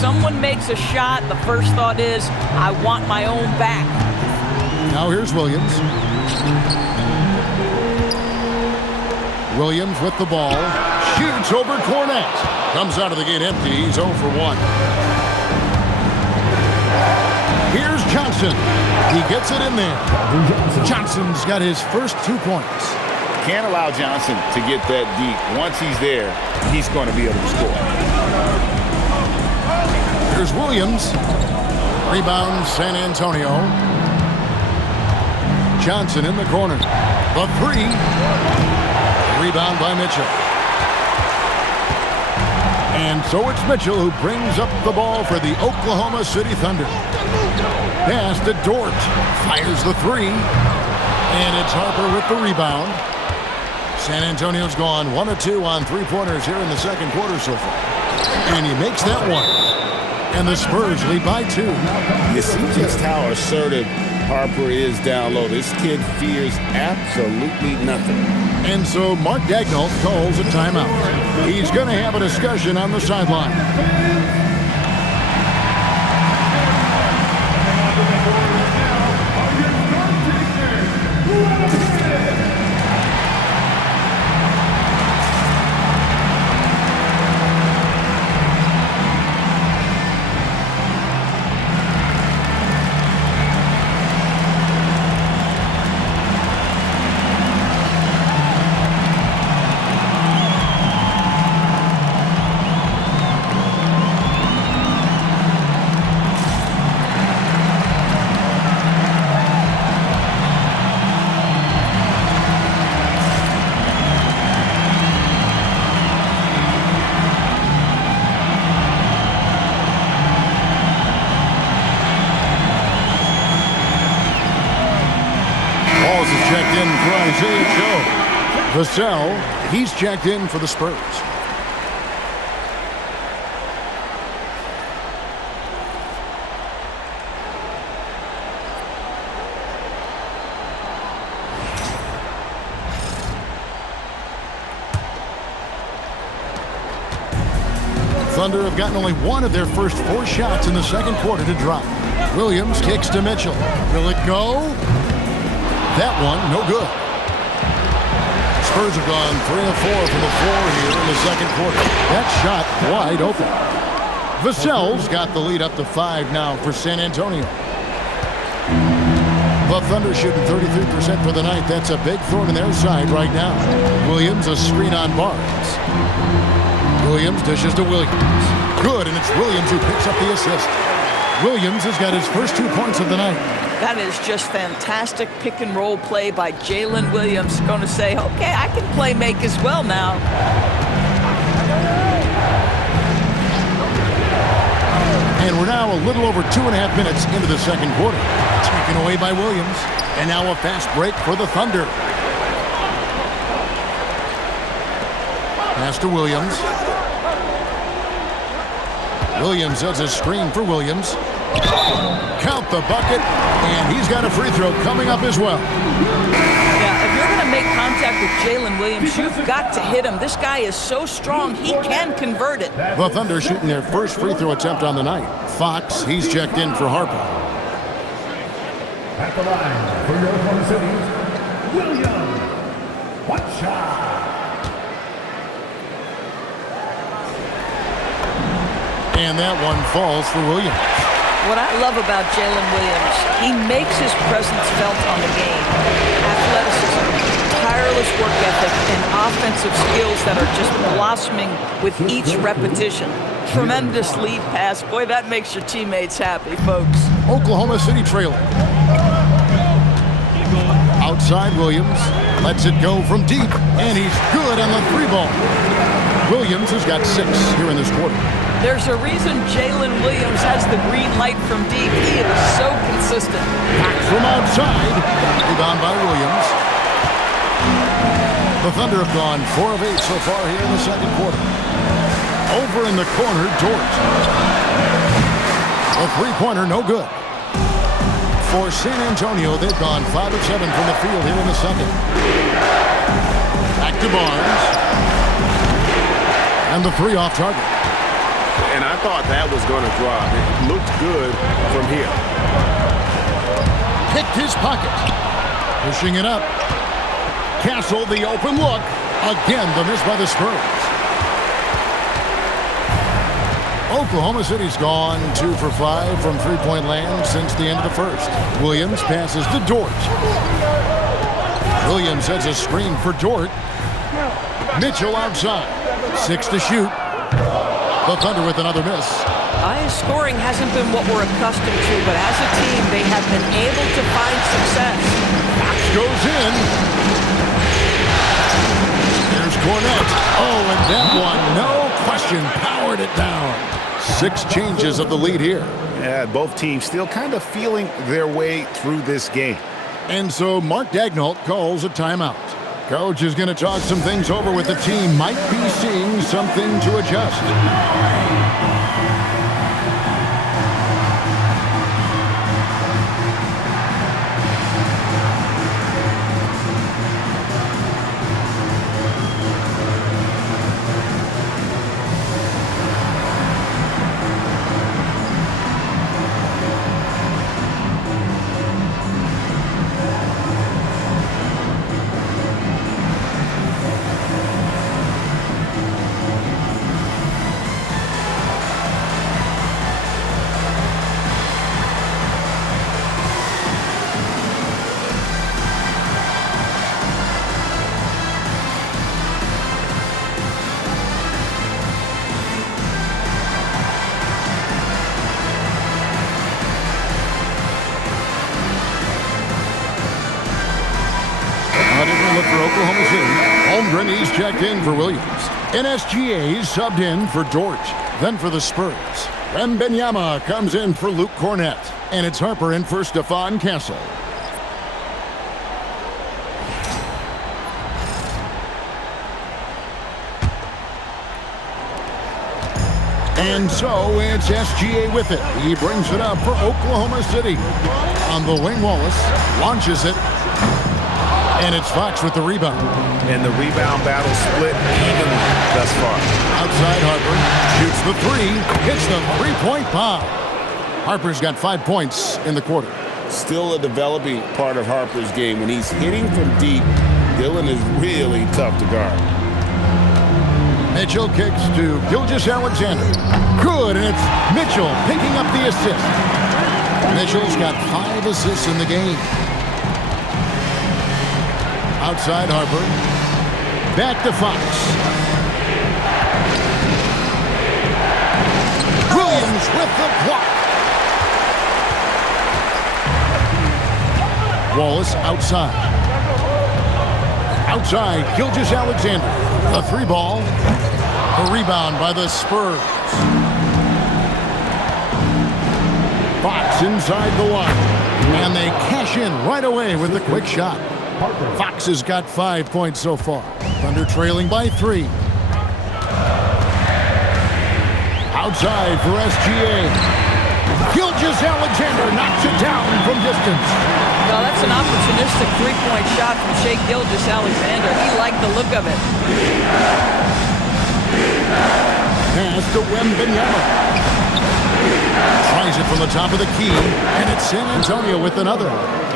someone makes a shot, the first thought is, I want my own back. Now here's Williams. Williams with the ball. Shoots over Cornett. Comes out of the gate empty. He's 0 for 1. Here's Johnson. He gets it in there. Johnson's got his first 2 points. Can't allow Johnson to get that deep. Once he's there, he's going to be able to score. Here's Williams. Rebound San Antonio. Johnson in the corner. The 3. Rebound by Mitchell. And so it's Mitchell who brings up the ball for the Oklahoma City Thunder. Pass to Dort. Fires the 3. And it's Harper with the rebound. San Antonio's gone 1 of 2 on 3-pointers here in the second quarter so far. And he makes that one. And the Spurs lead by 2. You see just how assertive Harper is down low. This kid fears absolutely nothing. And so Mark Daigneault calls a timeout. He's going to have a discussion on the sideline. Vassell, he's checked in for the Spurs. Thunder have gotten only 1 of their first 4 shots in the second quarter to drop. Williams kicks to Mitchell. Will it go? That one, no good. Spurs have gone 3 of 4 from the floor here in the second quarter. That shot wide open. Vassell's got the lead up to 5 now for San Antonio. The Thunder shooting 33% for the night. That's a big thorn in their side right now. Williams a screen on Barnes. Williams dishes to Williams. Good, and it's Williams who picks up the assist. Williams has got his first 2 points of the night. That is just fantastic pick and roll play by Jalen Williams. Going to say, okay, I can play make as well now. And we're now a little over 2.5 minutes into the second quarter. Taken away by Williams. And now a fast break for the Thunder. Pass to Williams. Williams does a screen for Williams. Count the bucket, and he's got a free throw coming up as well. Yeah, if you're going to make contact with Jalen Williams, you've got to hit him. This guy is so strong, he can convert it. The Thunder shooting their first free throw attempt on the night. Fox, he's checked in for Harper. At the line for your Oklahoma City, Williams. One shot. And that one falls for Williams. What I love about Jalen Williams, he makes his presence felt on the game. Athleticism, tireless work ethic, and offensive skills that are just blossoming with each repetition. Tremendous lead pass. Boy, that makes your teammates happy, folks. Oklahoma City trailing. Outside Williams. Lets it go from deep. And he's good on the 3-ball. Williams has got 6 here in this quarter. There's a reason Jalen Williams has the green light from deep. He is so consistent. Back from outside. Rebound by Williams. The Thunder have gone 4 of 8 so far here in the second quarter. Over in the corner, Dort. A 3-pointer, no good. For San Antonio, they've gone 5 of 7 from the field here in the second. Back to Barnes. And the 3 off target. And I thought that was going to drop. It looked good from here. Picked his pocket. Pushing it up. Castle, the open look. Again, the miss by the Spurs. Oklahoma City's gone 2 for 5 from three-point land since the end of the first. Williams passes to Dort. Williams has a screen for Dort. Mitchell outside. 6 to shoot. The Thunder with another miss. His scoring hasn't been what we're accustomed to, but as a team, they have been able to find success. Fox goes in. Here's Cornett. Oh, and that one, no question, powered it down. 6 changes of the lead here. Yeah, both teams still kind of feeling their way through this game. And so Mark Daignault calls a timeout. Coach is going to talk some things over with the team. Might be seeing something to adjust. For Oklahoma City, Holmgren, he's checked in for Williams. NSGA subbed in for Dort. Then for the Spurs, Wembanyama comes in for Luke Cornett. And it's Harper in for Stephon Castle. And so it's SGA with it. He brings it up for Oklahoma City. On the wing, Wallace launches it. And it's Fox with the rebound. And the rebound battle split evenly thus far. Outside Harper, shoots the 3, hits the three-point bomb. Harper's got 5 points in the quarter. Still a developing part of Harper's game. When he's hitting from deep, Dillon is really tough to guard. Mitchell kicks to Gilgeous-Alexander. Good, and it's Mitchell picking up the assist. Mitchell's got 5 assists in the game. Outside Harper. Back to Fox. Williams with the block. Wallace outside. Outside, Gilgeous-Alexander. The 3-ball. A rebound by the Spurs. Fox inside the line. And they cash in right away with the quick shot. Fox has got 5 points so far. Thunder trailing by 3. Outside for SGA. Gilgeous-Alexander knocks it down from distance. Well, that's an opportunistic three-point shot from Shai Gilgeous-Alexander. He liked the look of it. Pass to Wembanyama. Tries it from the top of the key, and it's San Antonio with another.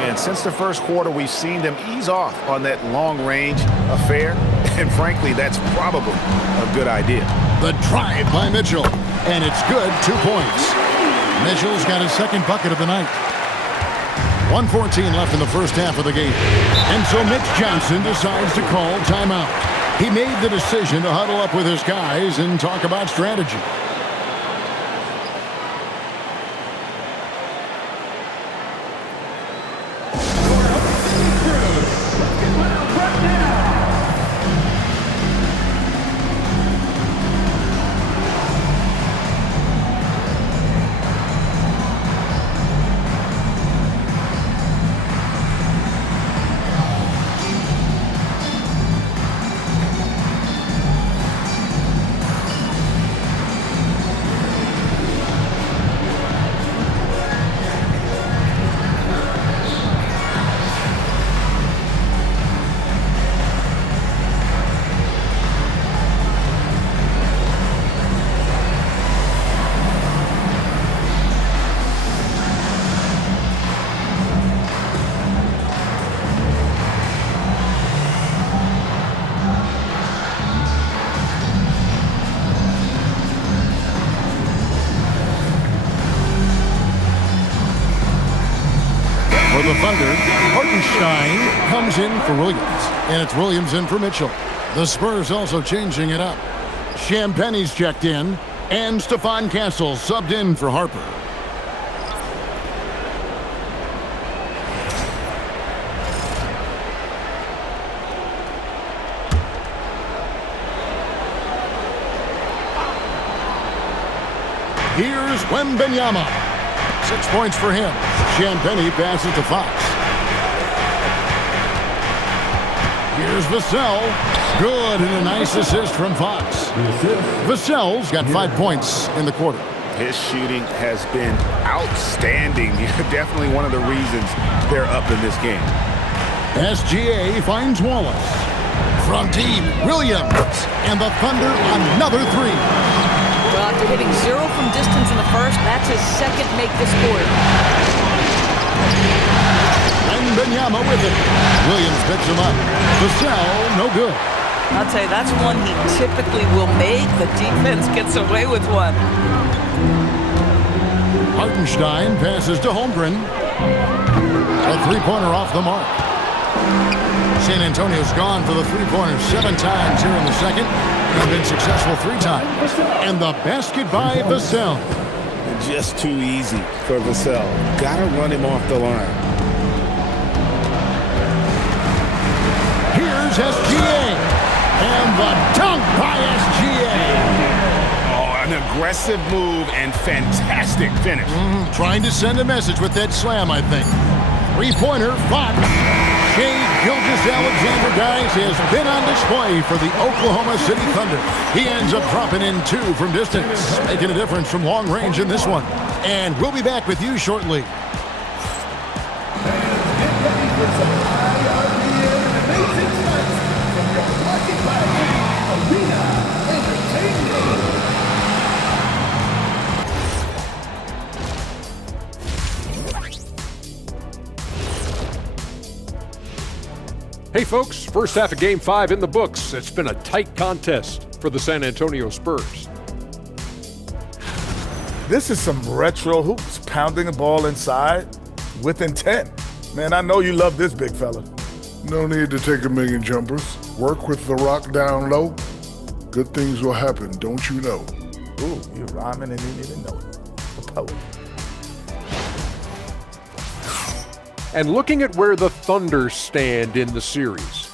And since the first quarter, we've seen them ease off on that long-range affair. And frankly, that's probably a good idea. The drive by Mitchell, and it's good, 2 points. Mitchell's got his second bucket of the night. 1:14 left in the first half of the game. And so Mitch Johnson decides to call timeout. He made the decision to huddle up with his guys and talk about strategy. the Thunder, Hartenstein comes in for Williams. And it's Williams in for Mitchell. The Spurs also changing it up. Champagne's checked in. And Stephon Castle subbed in for Harper. Here's Wembanyama. 6 points for him. Champagne passes to Fox. Here's Vassell. Good, and a nice assist from Fox. Vassell's got 5 points in the quarter. His shooting has been outstanding. Definitely one of the reasons they're up in this game. SGA finds Wallace. From deep, Williams. And the Thunder another three. Well, after hitting 0 from distance in the first, that's his second make this quarter. Wembanyama with it. Williams picks him up. Vassell, no good. I'll tell you, that's one he typically will make. The defense gets away with one. Hartenstein passes to Holmgren. A three-pointer off the mark. San Antonio's gone for the three-pointer 7 times here in the second and been successful 3 times. And the basket by Vassell. Just too easy for Vassell. Gotta run him off the line. Here's SGA. And the dunk by SGA. Oh, an aggressive move and fantastic finish. Trying to send a message with that slam, I think. Three-pointer, Fox. Shai Gilgeous-Alexander, guys, has been on display for the Oklahoma City Thunder. He ends up dropping in 2 from distance, making a difference from long range in this one. And we'll be back with you shortly. Hey folks, first half of Game 5 in the books. It's been a tight contest for the San Antonio Spurs. This is some retro hoops, pounding the ball inside with intent. Man, I know you love this big fella. No need to take a million jumpers. Work with the rock down low. Good things will happen, don't you know? Ooh, you're rhyming and you didn't even know it. A poet. And looking at where the Thunder stand in the series.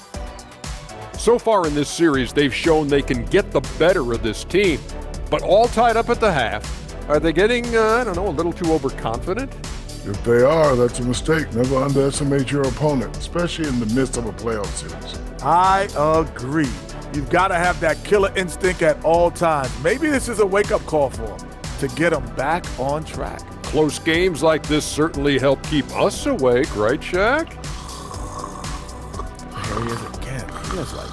So far in this series, they've shown they can get the better of this team, but all tied up at the half. Are they getting, a little too overconfident? If they are, that's a mistake. Never underestimate your opponent, especially in the midst of a playoff series. I agree. You've got to have that killer instinct at all times. Maybe this is a wake-up call for them to get them back on track. Close games like this certainly help keep us awake, right, Shaq? There he is again. He has like,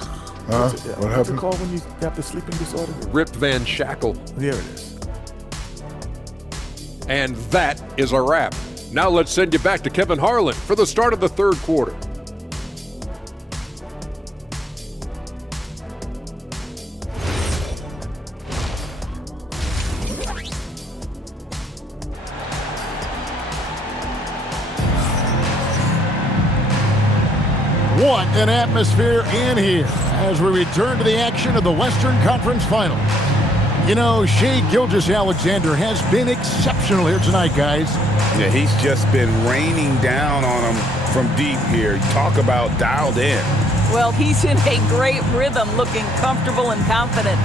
What happened? What's it called when you have the sleeping disorder? Rip Van Shackle. There it is. And that is a wrap. Now let's send you back to Kevin Harlan for the start of the third quarter. What an atmosphere in here as we return to the action of the Western Conference Finals. You know, Shai Gilgeous-Alexander has been exceptional here tonight, guys. Yeah, he's just been raining down on them from deep here. Talk about dialed in. Well, he's in a great rhythm, looking comfortable and confident.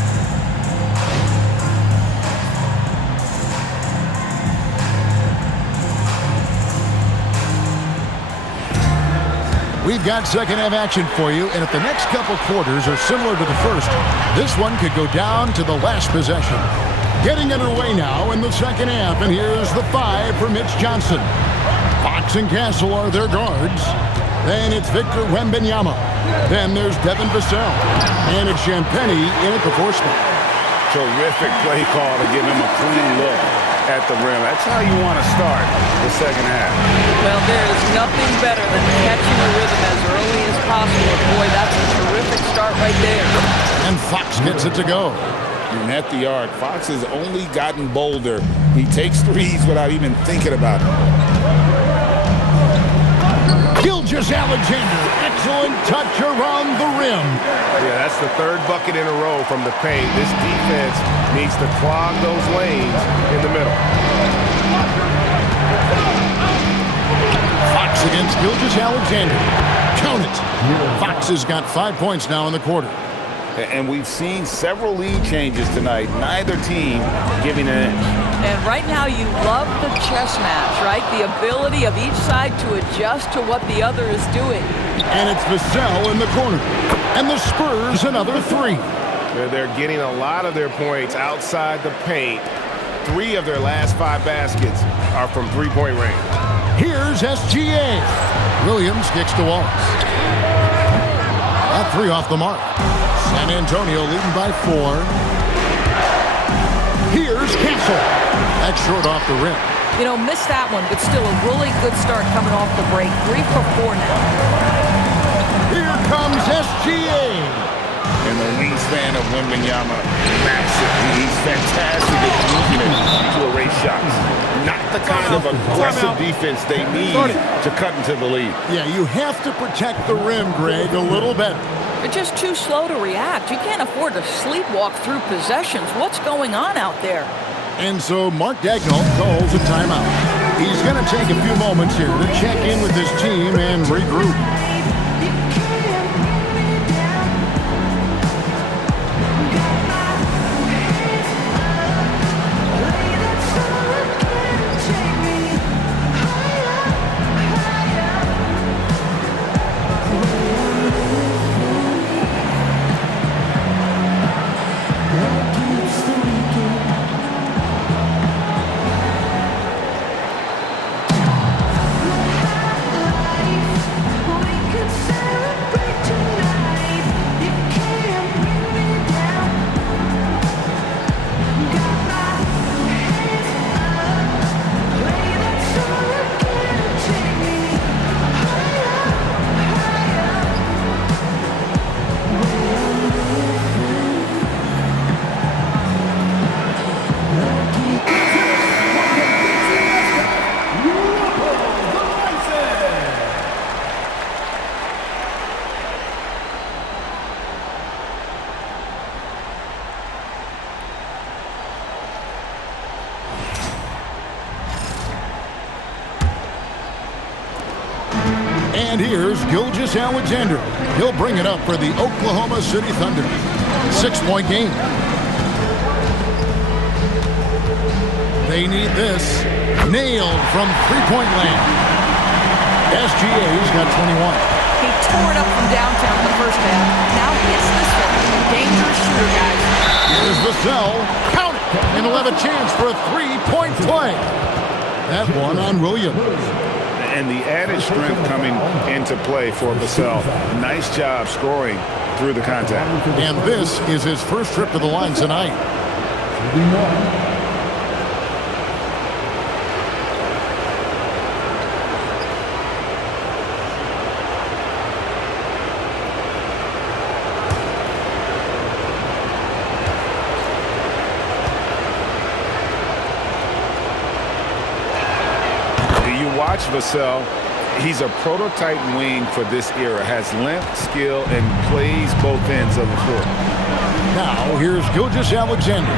We've got second half action for you, and if the next couple quarters are similar to the first, this one could go down to the last possession. Getting underway now in the second half, and here's the 5 for Mitch Johnson. Fox and Castle are their guards. Then it's Victor Wembanyama. Then there's Devin Vassell. And it's Champagnie in at the 4 spot. Terrific play call to give him a clean look at the rim. That's how you want to start the second half. Well, there is nothing better than catching the rhythm as early as possible. Boy, that's a terrific start right there. And Fox gets it to go. And at the arc, Fox has only gotten bolder. He takes threes without even thinking about it. Gilgeous-Alexander, excellent touch around the rim. Yeah, that's the third bucket in a row from the paint. This defense needs to clog those lanes in the middle. Fox against Gilgeous-Alexander. Count it. Fox has got 5 points now in the quarter. And we've seen several lead changes tonight. Neither team giving an inch. And right now you love the chess match, right? The ability of each side to adjust to what the other is doing. And it's Vassell in the corner. And the Spurs another 3. They're getting a lot of their points outside the paint. 3 of their last 5 baskets are from three-point range. Here's SGA. Williams kicks to Wallace. That 3 off the mark. San Antonio leading by 4. Here's Castle. That's short off the rim. You know, missed that one, but still a really good start coming off the break. 3 for 4 now. Here comes SGA. And the wingspan of Wembanyama, massive. He's fantastic at using it to erase shots. Not the kind of aggressive defense they need to cut into the lead. Yeah, you have to protect the rim, Greg, a little better. They're just too slow to react. You can't afford to sleepwalk through possessions. What's going on out there? And so Mark Daigneault calls a timeout. He's going to take a few moments here to check in with his team and regroup. And here's Gilgeous-Alexander. He'll bring it up for the Oklahoma City Thunder. 6-point game. They need this. Nailed from three-point land. SGA's got 21. He tore it up from downtown in the first half. Now hits this one. Dangerous shooter, guys. Here's Vassell. Count it. And he'll have a chance for a three-point play. That one on Williams. And the added strength coming into play for Vassell. Nice job scoring through the contact. And this is his first trip to the line tonight. Watch Vassell. He's a prototype wing for this era. Has length, skill, and plays both ends of the floor. Now, here's Gilgeous-Alexander.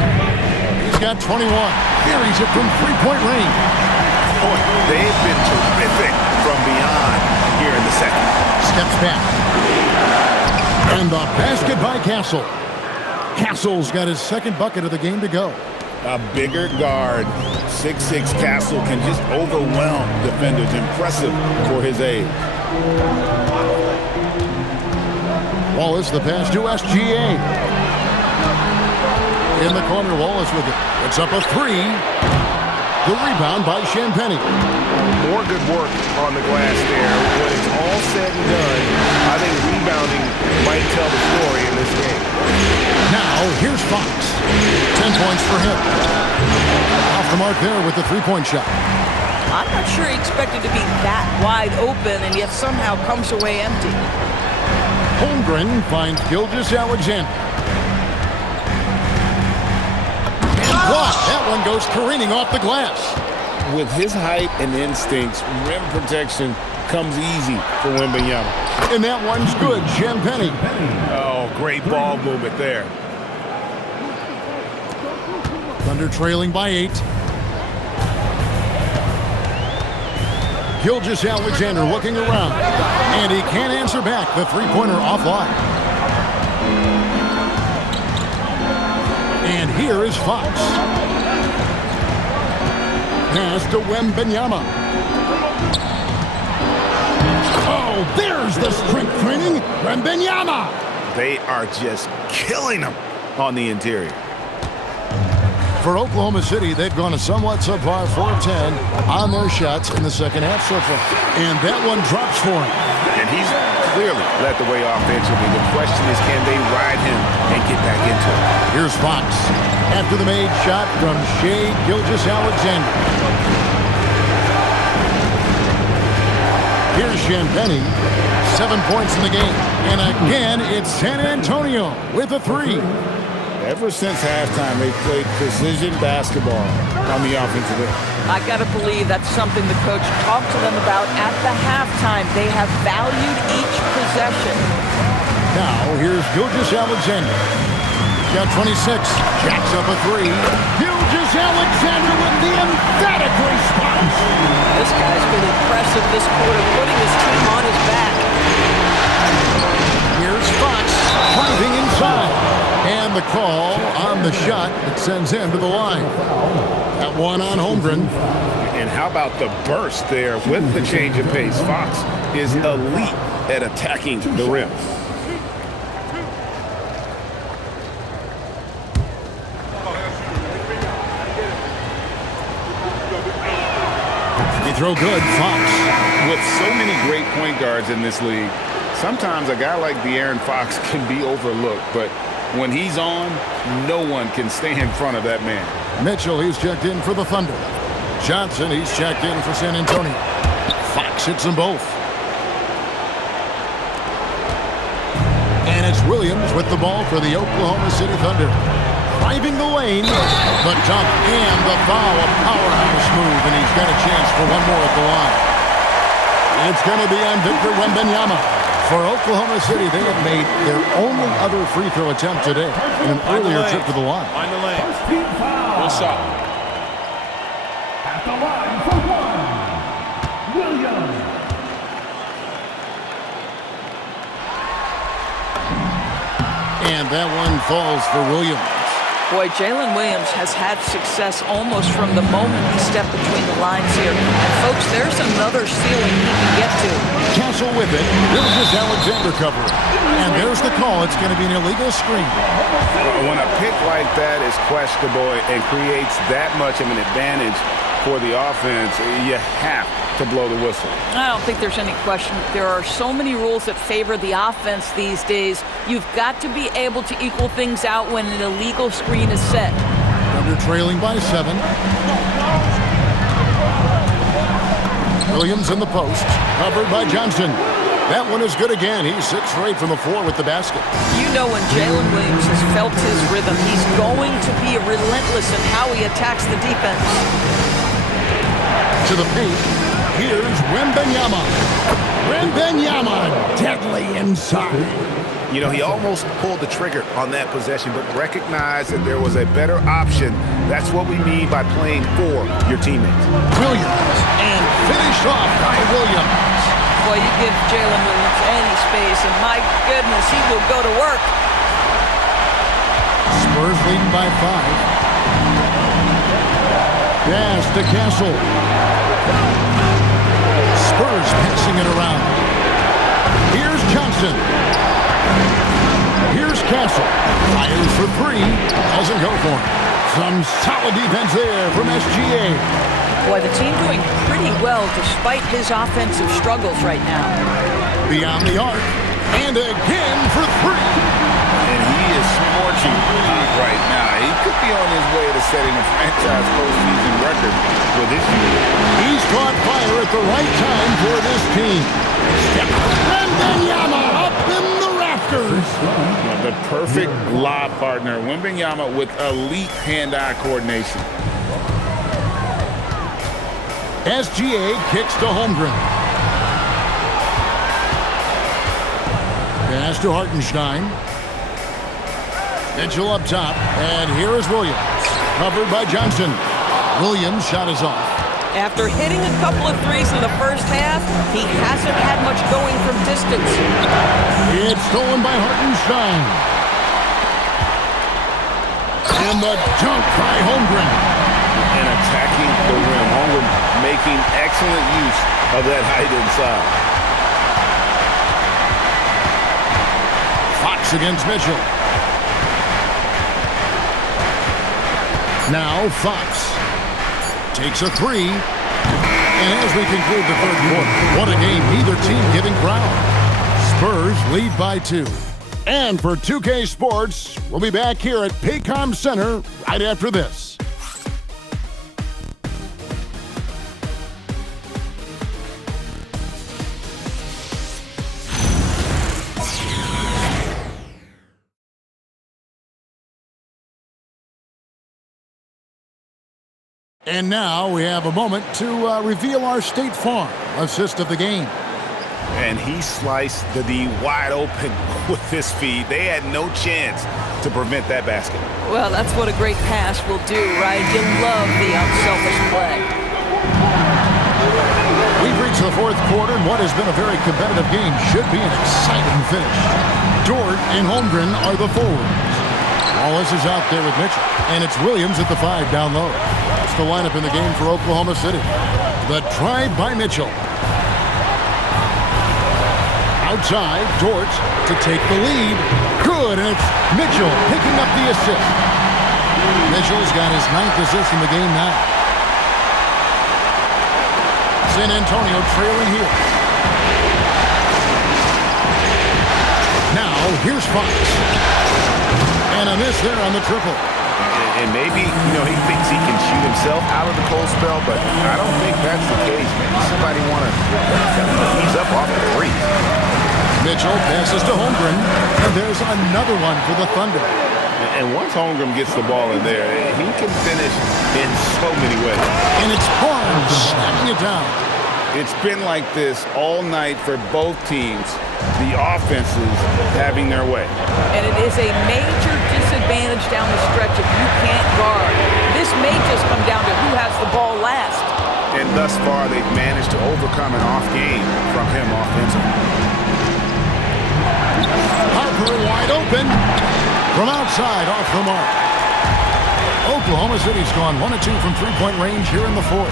He's got 21. Carries it from three-point range. Boy, they've been terrific from beyond here in the second. Steps back. And the basket by Castle. Castle's got his second bucket of the game to go. A bigger guard, 6'6" Castle, can just overwhelm defenders. Impressive for his age. Wallace, the pass to SGA. In the corner, Wallace with it. It's up a 3. The rebound by Champagnie. More good work on the glass there. When it's all said and done, I think rebounding might tell the story in this game. Now, here's Fox. 10 points for him. Off the mark there with the three-point shot. I'm not sure he expected to be that wide open and yet somehow comes away empty. Holmgren finds Gilgeous-Alexander. And blocked. That one goes careening off the glass. With his height and instincts, rim protection comes easy for Wembanyama. And that one's good. Champagny. Oh, great ball movement there. Thunder trailing by 8. Gilgeous-Alexander looking around. And he can't answer back. The three-pointer offline. And here is Fox. Pass to Wembanyama. Oh, there's the strength training. Wembanyama. They are just killing them on the interior. For Oklahoma City, they've gone a somewhat subpar 4 of 10 on their shots in the second half so far. And that one drops for him. And he's clearly led the way offensively. The question is, can they ride him and get back into it? Here's Fox. After the made shot from Shai Gilgeous-Alexander. Here's Champagny. 7 points in the game. And again, it's San Antonio with a 3. Ever since halftime, they've played precision basketball on the offensive end. I got to believe that's something the coach talked to them about at the halftime. They have valued each possession. Now, here's Gilgeous-Alexander. Got 26. Jacks up a 3. Gilgeous-Alexander with the emphatic response. This guy's been impressive this quarter, putting his team on his back. Here's Fox driving inside. And the call on the shot that sends him to the line. That one on Holmgren. And how about the burst there with the change of pace? Fox is elite at attacking the rim. He throw good, Fox. With so many great point guards in this league, sometimes a guy like De'Aaron Fox can be overlooked, but when he's on, no one can stay in front of that man. Mitchell, he's checked in for the Thunder. Johnson, he's checked in for San Antonio. Fox hits them both. And it's Williams with the ball for the Oklahoma City Thunder. Driving the lane, the dunk and the foul, a powerhouse move, and he's got a chance for one more at the line. It's going to be on Victor Wembanyama. For Oklahoma City, they have made their only other free throw attempt today in an earlier trip to the line. On the lane. Good shot. At the line for one, Williams. And that one falls for Williams. Boy, Jalen Williams has had success almost from the moment he stepped between the lines here. And folks, there's another ceiling he can get to. Castle with it. Gilgeous-Alexander covering. And there's the call. It's going to be an illegal screen. When a pick like that is questionable and creates that much of an advantage for the offense, you have to blow the whistle. I don't think there's any question. There are so many rules that favor the offense these days. You've got to be able to equal things out when an illegal screen is set. Thunder trailing by 7. Williams in the post, covered by Johnson. That one is good again. He's 6 for 8 from the floor with the basket. You know when Jalen Williams has felt his rhythm, he's going to be relentless in how he attacks the defense. To the paint, here's Wembanyama. Wembanyama, deadly inside. You know, he almost pulled the trigger on that possession, but recognized that there was a better option. That's what we mean by playing for your teammates. Williams, and finished off by Williams. Boy, you give Jalen Williams any space, and my goodness, he will go to work. Spurs leading by 5. Pass to Castle. Spurs passing it around. Here's Johnson. Here's Castle. Fires for 3. Doesn't go for him. Some solid defense there from SGA. Boy, the team doing pretty well despite his offensive struggles right now. Beyond the arc. And again for 3. And he is scorching hot right now. He could be on his way to setting a franchise postseason record with his unit. He's caught fire at the right time for this team. Wembanyama up in the rafters. The perfect lob partner. Wembanyama with elite hand-eye coordination. SGA kicks to Holmgren. Pass to Hartenstein. Mitchell up top, and here is Williams. Covered by Johnson. Williams' shot is off. After hitting a couple of threes in the first half, he hasn't had much going from distance. It's stolen by Hartenstein. And the dunk by Holmgren. And attacking the rim. Holmgren making excellent use of that height inside. Fox against Mitchell. Now Fox takes a three. And as we conclude the third quarter, what a game, either team giving ground. Spurs lead by 2. And for 2K Sports, we'll be back here at Paycom Center right after this. And now we have a moment to reveal our State Farm assist of the game. And he sliced the D wide open with his feed. They had no chance to prevent that basket. Well, that's what a great pass will do, right? You love the unselfish play. We've reached the fourth quarter, and what has been a very competitive game should be an exciting finish. Dort and Holmgren are the forwards. Wallace is out there with Mitchell, and it's Williams at the 5 down low. That's the lineup in the game for Oklahoma City. The drive by Mitchell. Outside, Dort to take the lead. Good, and it's Mitchell picking up the assist. Mitchell's got his 9th assist in the game now. San Antonio trailing here. Now, here's Fox. And a miss there on the triple. And maybe, he thinks he can shoot himself out of the cold spell, but I don't think that's the case. Maybe somebody want to ease up off the three. Mitchell passes to Holmgren, and there's another one for the Thunder. And once Holmgren gets the ball in there, he can finish in so many ways. And it's Barnes slamming it down. It's been like this all night for both teams, the offenses having their way. And it is a major disadvantage down the stretch if you can't guard. This may just come down to who has the ball last. And thus far, they've managed to overcome an off game from him offensively. Harper wide open. From outside, off the mark. Oklahoma City's gone 1 of 2 from three-point range here in the fourth.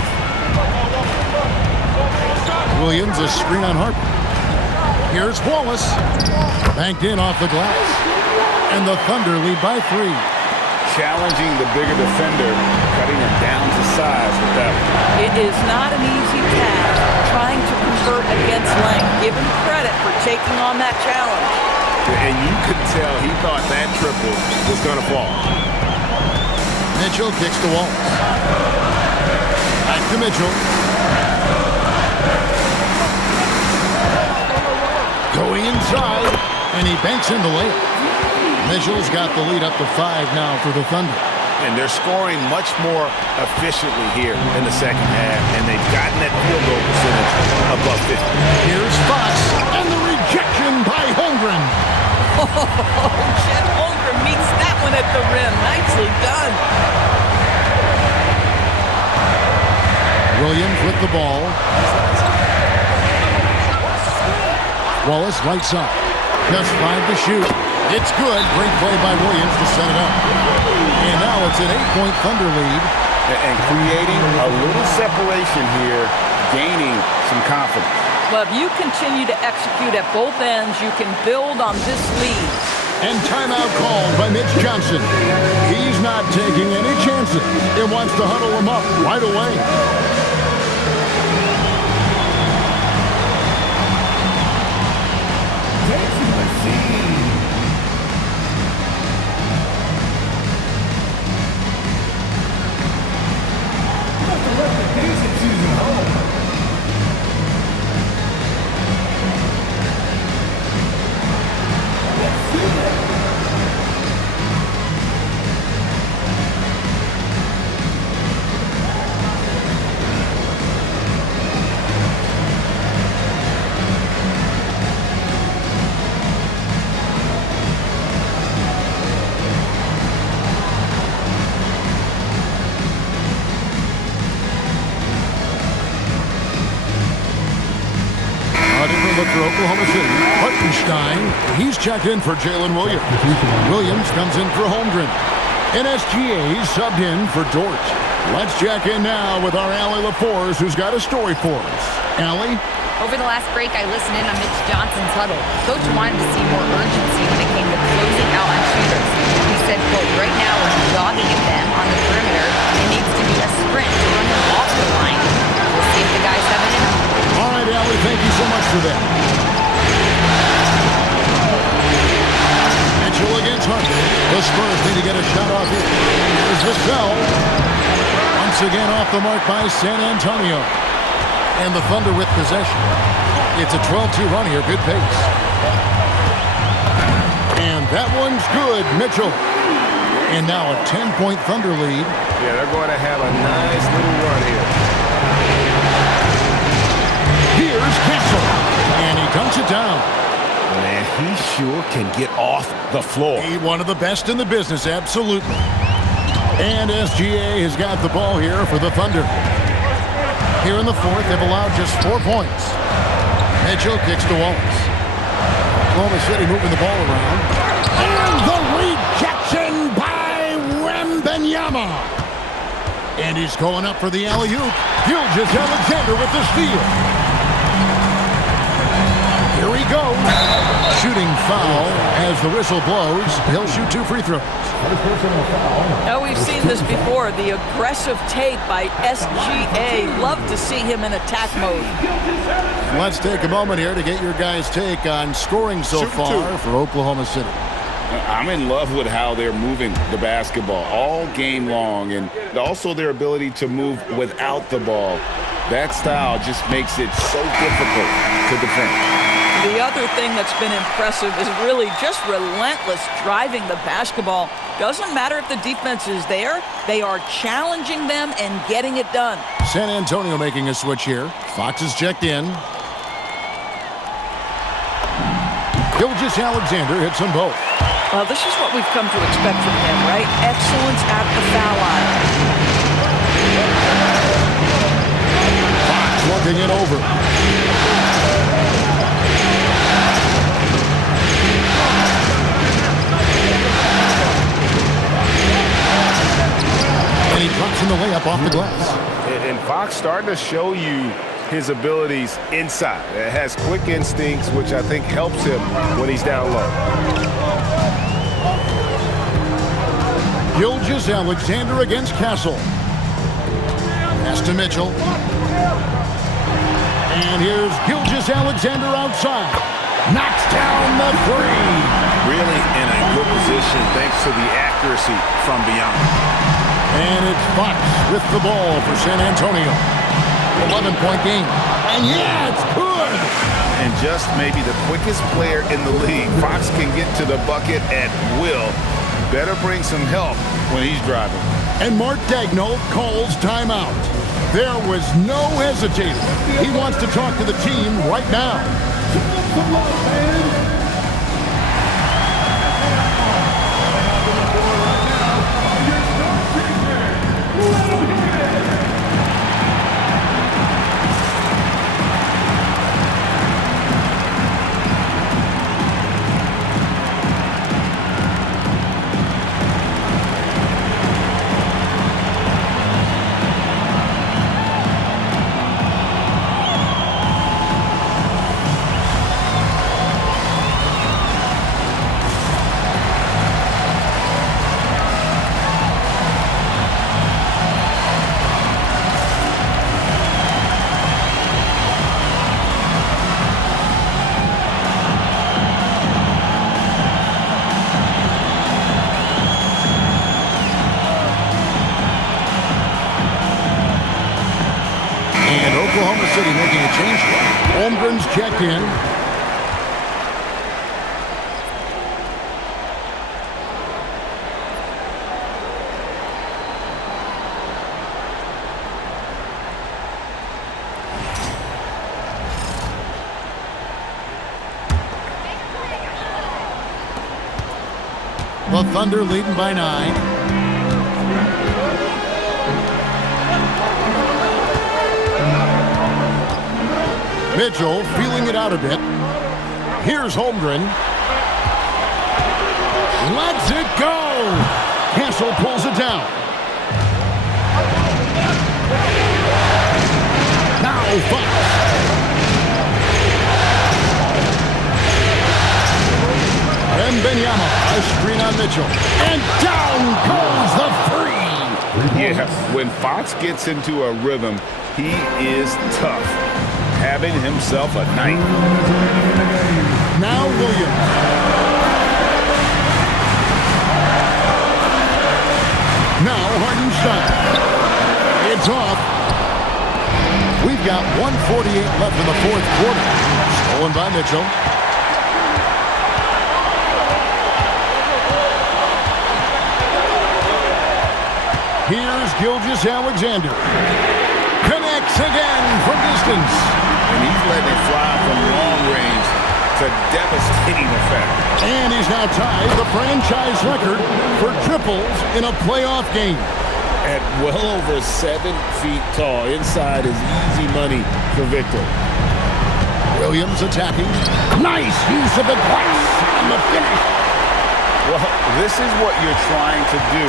Williams, a screen on Harper. Here's Wallace. Banked in off the glass. And the Thunder lead by 3. Challenging the bigger defender, cutting him down to size with that one. It is not an easy task trying to convert against length. Give him credit for taking on that challenge. And you could tell he thought that triple was going to fall. Mitchell kicks to Wallace. Back to Mitchell. Going inside, and he banks in the layup. Mitchell's got the lead up to 5 now for the Thunder. And they're scoring much more efficiently here in the second half, and they've gotten that field goal percentage above 50. Here's Fox, and the rejection by Holmgren. Chet Holmgren meets that one at the rim. Nicely done. Williams with the ball. Wallace right side. Just 5 to shoot. It's good. Great play by Williams to set it up. And now it's an 8-point Thunder lead. And creating a little separation here, gaining some confidence. Well, if you continue to execute at both ends, you can build on this lead. And timeout called by Mitch Johnson. He's not taking any chances. He wants to huddle him up right away. for Oklahoma City. Hartenstein, he's checked in for Jalen Williams. Williams comes in for Holmgren. NSGA subbed in for Dort. Let's check in now with our Allie LaForce, who's got a story for us. Allie? Over the last break, I listened in on Mitch Johnson's huddle. Coach wanted to see more urgency when it came to closing out on shooters. He said, quote, right now we're jogging at them on the perimeter. It needs to be a sprint to run them off the line. We'll see if the guys have it in them. All right, Allie, thank you so much for that. Mitchell against Hunter. The Spurs need to get a shot off here. Here's Vassell. Once again off the mark by San Antonio. And the Thunder with possession. It's a 12-2 run here. Good pace. And that one's good. Mitchell. And now a 10-point Thunder lead. Yeah, they're going to have a nice little run here. Here's Castle. And he dunks it down. Man, he sure can get off the floor. He's one of the best in the business, absolutely. And SGA has got the ball here for the Thunder. Here in the fourth, they've allowed just 4 points. Mitchell kicks to Wallace. Oklahoma City moving the ball around. And the rejection by Wembanyama. And he's going up for the alley-oop. Gilgeous-Alexander with the steal. Here he goes. Shooting foul as the whistle blows. He'll shoot 2 free throws. Now, we've seen this before, the aggressive take by SGA. Love to see him in attack mode. Let's take a moment here to get your guys' take on scoring so far for Oklahoma City. I'm in love with how they're moving the basketball all game long, and also their ability to move without the ball. That style just makes it so difficult to defend. The other thing that's been impressive is really just relentless driving the basketball. Doesn't matter if the defense is there, they are challenging them and getting it done. San Antonio making a switch here. Fox is checked in. Gilgeous-Alexander hits them both. Well, this is what we've come to expect from him, right? Excellence at the foul line. Fox looking it over. And he drops in the layup off the glass. And Fox starting to show you his abilities inside. It has quick instincts, which I think helps him when he's down low. Gilgeous-Alexander against Castle. Pass to Mitchell. And here's Gilgeous-Alexander outside. Knocks down the three. Really in a good position thanks to the accuracy from beyond. And it's Fox with the ball for San Antonio. 11-point game. And yeah, it's good. And just maybe the quickest player in the league. Fox can get to the bucket at will. Better bring some help when he's driving. And Mark Daigneault calls timeout. There was no hesitating. He wants to talk to the team right now. Oklahoma City making a change. Holmgren's checked in. The Thunder leading by 9. Mitchell feeling it out a bit. Here's Holmgren. Lets it go. Castle pulls it down. Now Fox. And Benyama, a screen on Mitchell. And down goes the three. Yeah, when Fox gets into a rhythm, he is tough. Having himself a night. Now Williams. Now Hardenstein. It's off. We've got 1:48 left in the fourth quarter. Stolen by Mitchell. Here's Gilgeous-Alexander. Connects again from distance. And he's letting it fly from long range to devastating effect. And he's now tied the franchise record for triples in a playoff game. At well over 7 feet tall, inside is easy money for Victor. Williams attacking. Nice use of the glass on the finish. Well, this is what you're trying to do.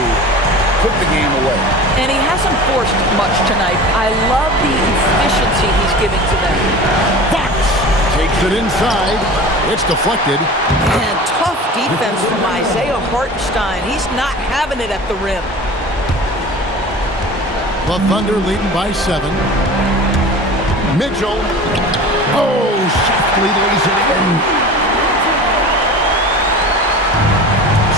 Put the game away. And he hasn't forced much tonight. I love the efficiency he's giving to them. Fox takes it inside. It's deflected. And tough defense from Isaiah Hartenstein. He's not having it at the rim. The Thunder leading by 7. Mitchell. Oh, softly lays it in.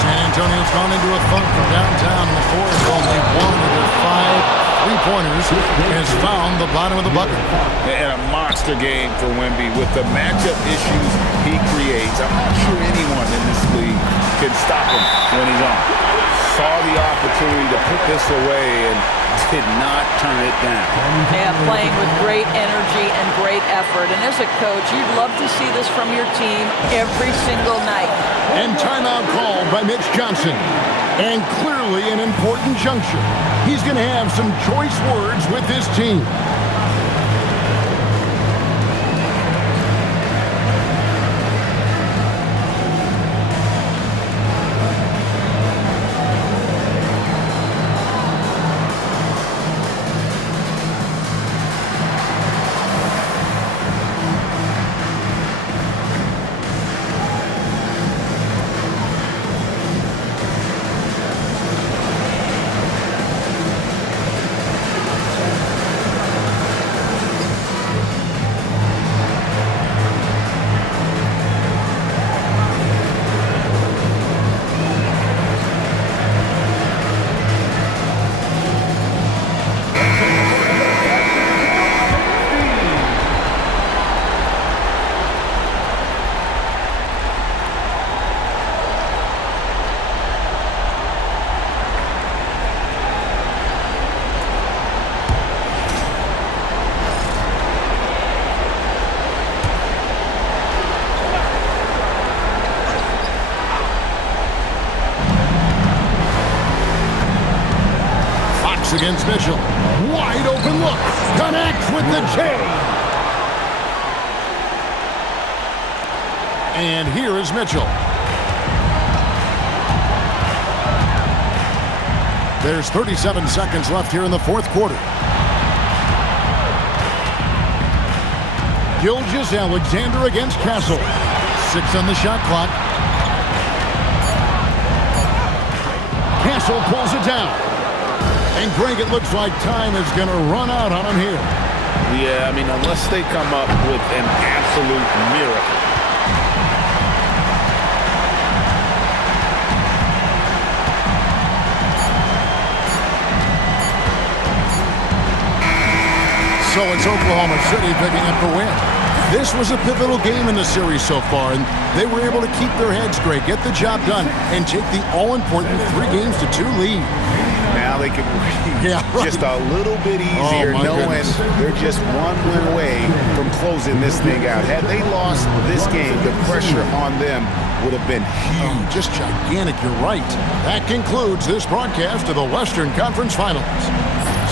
San Antonio's gone into a funk from downtown in the fourth. Only one of their 5 three-pointers has found the bottom of the bucket. And a monster game for Wemby with the matchup issues he creates. I'm not sure anyone in this league can stop him when he's on. Saw the opportunity to put this away and did not turn it down. Yeah, playing with great energy and great effort. And as a coach, you'd love to see this from your team every single night. And timeout called by Mitch Johnson. And clearly an important juncture. He's going to have some choice words with his team. Against Mitchell. Wide open look. Connects with the J. And here is Mitchell. There's 37 seconds left here in the fourth quarter. Gilgeous-Alexander against Castle. 6 on the shot clock. Castle pulls it down. And Greg, it looks like time is going to run out on him here. Yeah, I mean, unless they come up with an absolute miracle. So it's Oklahoma City picking up the win. This was a pivotal game in the series so far, and they were able to keep their heads straight, get the job done, and take the all-important 3-2 lead. Now they can breathe just a little bit easier, knowing they're just one win away from closing this thing out. Had they lost this game, the pressure on them would have been huge. Just gigantic, you're right. That concludes this broadcast of the Western Conference Finals.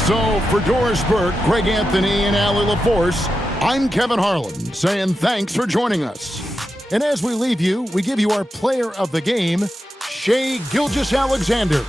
So for Doris Burke, Greg Anthony, and Allie LaForce, I'm Kevin Harlan saying thanks for joining us. And as we leave you, we give you our player of the game, Shai Gilgeous-Alexander.